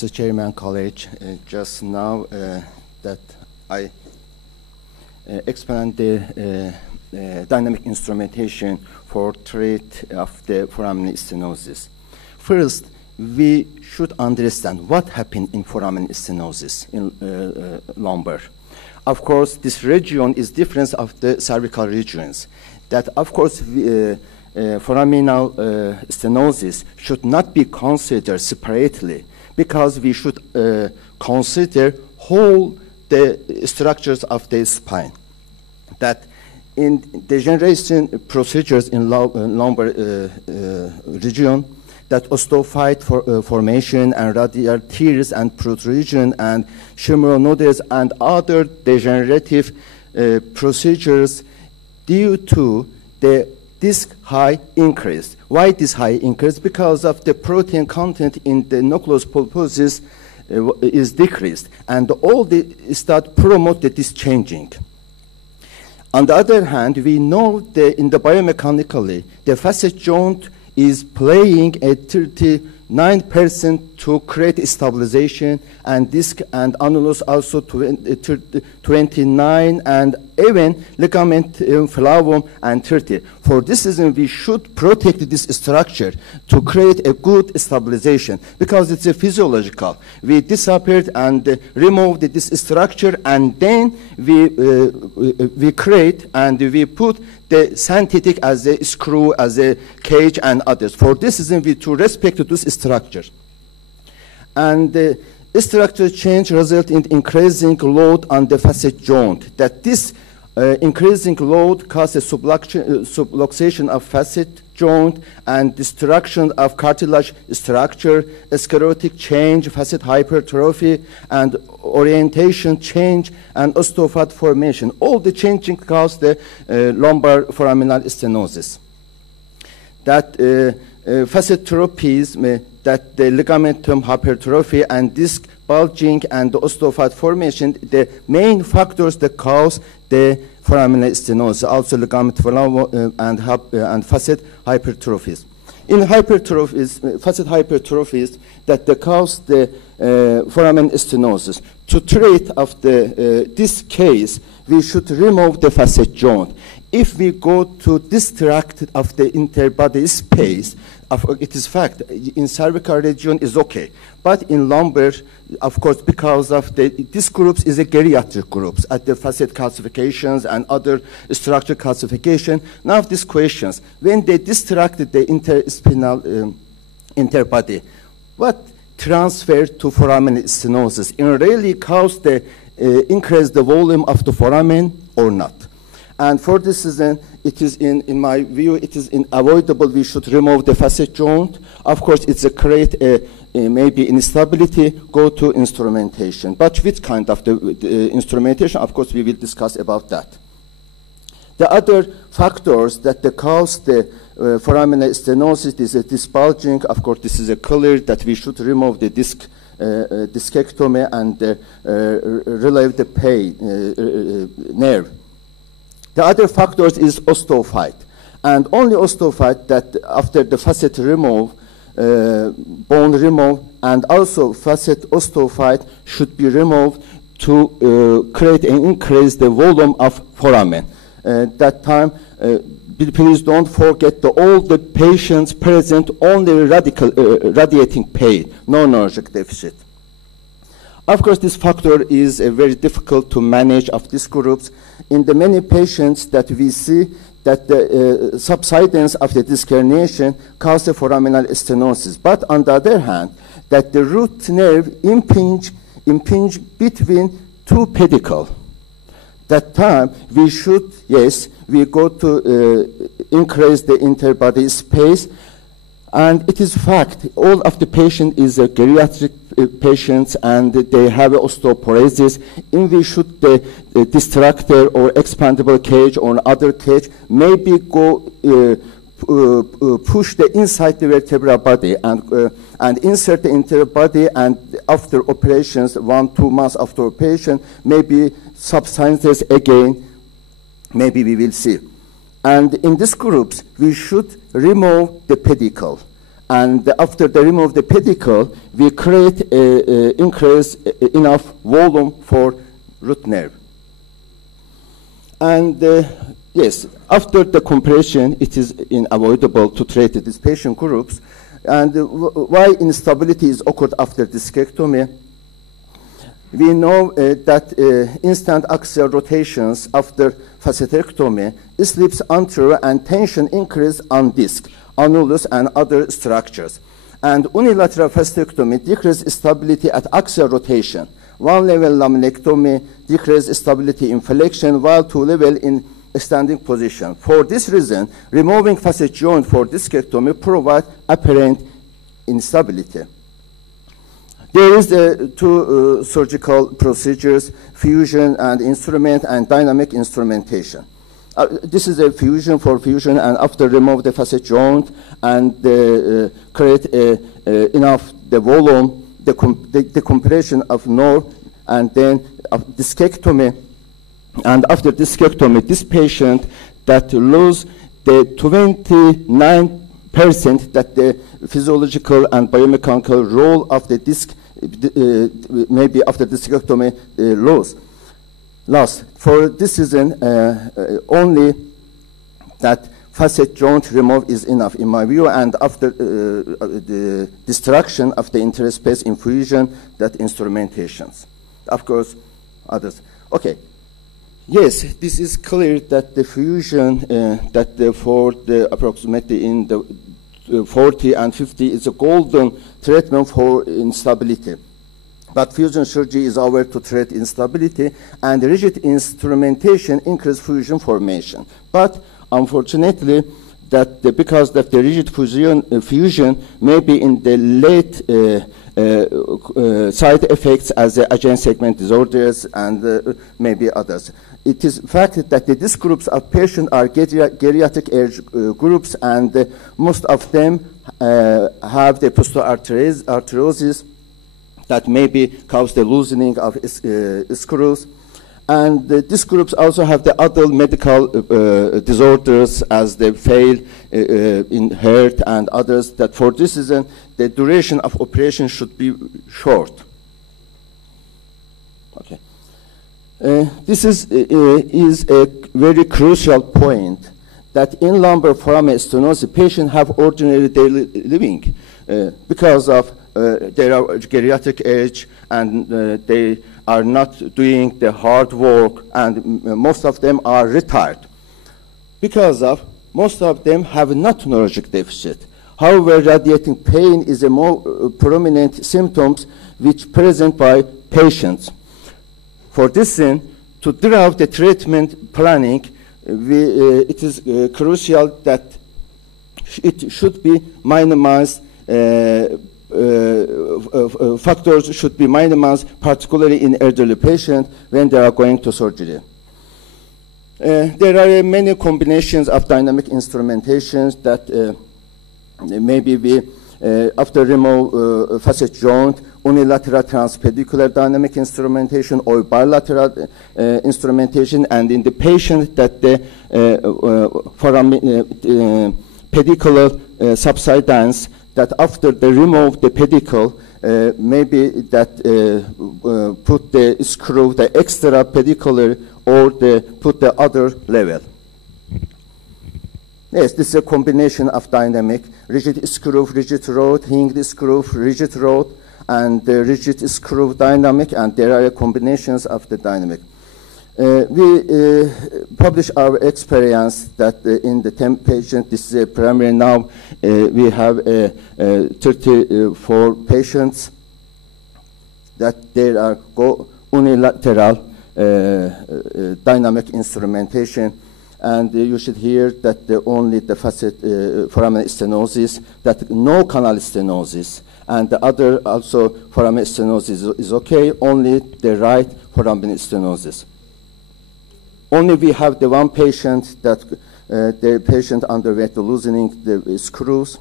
Mr. Chairman, College, just now that I explained the dynamic instrumentation for treat of the foramen stenosis. First, we should understand what happened in foramen stenosis in lumbar. Of course, this region is different of the cervical regions. That, of course, foraminal stenosis should not be considered separately because we should consider whole the structures of the spine. That in degeneration procedures in lumbar region, that osteophyte formation and radial tears and protrusion and humeral nodules and other degenerative procedures due to the disc high increase. Why this high increase? Because of the protein content in the nucleus pulposus is decreased, and all the start promote the disc changing. On the other hand, we know that in the biomechanically, the facet joint is playing a 39% to create stabilization, and disc and annulus also 29, and even ligament flavum and 30. For this reason, we should protect this structure to create a good stabilization because it's a physiological. We disappeared and removed this structure, and then we create and we put the synthetic as a screw, as a cage, and others. For this reason, we to respect this structure. And the structure change result in increasing load on the facet joint. That this increasing load causes subluxation of facet joint and destruction of cartilage structure, sclerotic change, facet hypertrophy, and orientation change, and osteophyte formation. All the changing cause the lumbar foraminal stenosis. That facet tropism, that the ligamentum hypertrophy and disc bulging and the osteophyte formation, the main factors that cause the foraminal stenosis, also ligament flavum and facet hypertrophies. In hypertrophies, facet hypertrophies, that they cause the foramen stenosis. To treat of this case, we should remove the facet joint. If we go to distract of the interbody space, it is fact, in cervical region is okay. But in lumbar, of course, because of this groups is a geriatric groups at the facet calcifications and other structure calcification. Now these questions, when they distracted the interspinal interbody, what transferred to foramen stenosis? It really caused the increase the volume of the foramen or not? And for this reason, it is in my view, it is unavoidable. We should remove the facet joint. Of course, it's a create maybe instability, go to instrumentation. But which kind of the instrumentation, of course, we will discuss about that. The other factors that cause the foraminal stenosis is a disc bulging. Of course, this is a clear that we should remove the disc discectomy and relieve the pain nerve. The other factors is osteophyte, and only osteophyte that after the facet remove, bone remove, and also facet osteophyte should be removed to create and increase the volume of foramen. That time, please don't forget all the patients present only radiating pain, no neurologic deficit. Of course, this factor is very difficult to manage of these groups. In the many patients that we see that the subsidence of the disc herniation causes foraminal stenosis. But on the other hand, that the root nerve impinge between two pedicles. That time we should, yes, we go to increase the interbody space. And it is fact, all of the patient is a geriatric patients and they have osteoporosis. In we should the distractor or expandable cage or other cage maybe go push the inside the vertebral body and insert the interbody, and after operations, 1-2 months after operation, maybe substances again, maybe we will see. And in these groups, we should remove the pedicle. And after they remove the pedicle, we create increase enough volume for root nerve. And yes, after the compression, it is unavoidable to treat these patient groups. And why instability is occurred after discectomy? We know that instant axial rotations after facetectomy slips anterior and tension increase on disc, annulus, and other structures. And unilateral facetectomy decreases stability at axial rotation. One-level laminectomy decreases stability in flexion, while two-level in standing position. For this reason, removing facet joint for discectomy provides apparent instability. There is two surgical procedures, fusion and instrument and dynamic instrumentation. This is a fusion for fusion, and after remove the facet joint and create enough the volume, the compression of nerve, and then discectomy. And after discectomy, this patient that lose the 29% that the physiological and biomechanical role of the disc maybe after discectomy lost. For this reason, only that facet joint remove is enough in my view, and after the destruction of the interspace infusion, that instrumentations. Of course, others. Okay. Yes, this is clear that the fusion for the approximately in the 40 and 50 is a golden treatment for instability. But fusion surgery is over to treat instability, and rigid instrumentation increase fusion formation. But unfortunately, because the rigid fusion may be in the late side effects as the adjoint segment disorders and maybe others. It is fact that these groups of patients are geriatric age groups, and most of them have the postoarteriosis that maybe cause the loosening of screws. And these groups also have the other medical disorders as they fail in heart and others, that for this reason, the duration of operation should be short. Okay. This is a very crucial point, that in lumbar foramen stenosis, patients have ordinary daily living because of their geriatric age, and they are not doing the hard work, and most of them are retired. Because of most of them have not neurologic deficit. However, radiating pain is a more prominent symptoms which present by patients. For this reason, to drive the treatment planning, it is crucial that it should be minimized. Factors should be minimized, particularly in elderly patients when they are going to surgery. There are many combinations of dynamic instrumentations that maybe we, after remove facet joint, unilateral transpedicular dynamic instrumentation or bilateral instrumentation, and in the patient that the pedicular subsidence, that after they remove the pedicle, maybe that put the screw, the extra pedicular, or put the other level. Yes, this is a combination of dynamic, rigid screw, rigid rod, hinged screw, rigid rod, and rigid screw dynamic, and there are combinations of the dynamic. We publish our experience that in the 10 patients, this is a primary now, we have 34 patients that there are unilateral dynamic instrumentation, and you should hear that only the facet foramen stenosis, that no canal stenosis, and the other also foramen stenosis is okay, only the right foramen stenosis. Only we have the one patient that the patient underwent the loosening the screws.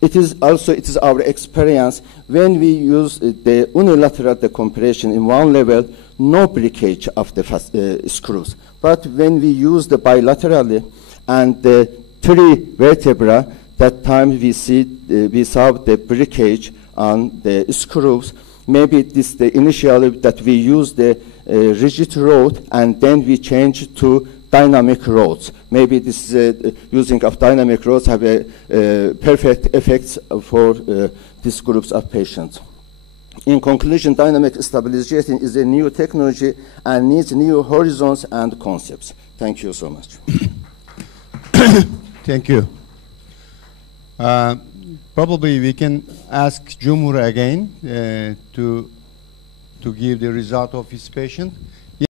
It is our experience when we use the unilateral decompression in one level, no breakage of the screws. But when we use the bilaterally and the three vertebra, That time we saw the breakage on the screws. Maybe this the initially that we use the rigid rod and then we change to dynamic rods. Maybe this using of dynamic rods have a perfect effects for these groups of patients. In conclusion, dynamic stabilization is a new technology and needs new horizons and concepts. Thank you so much. Thank you. Probably we can ask Cumhur again to give the result of his patient.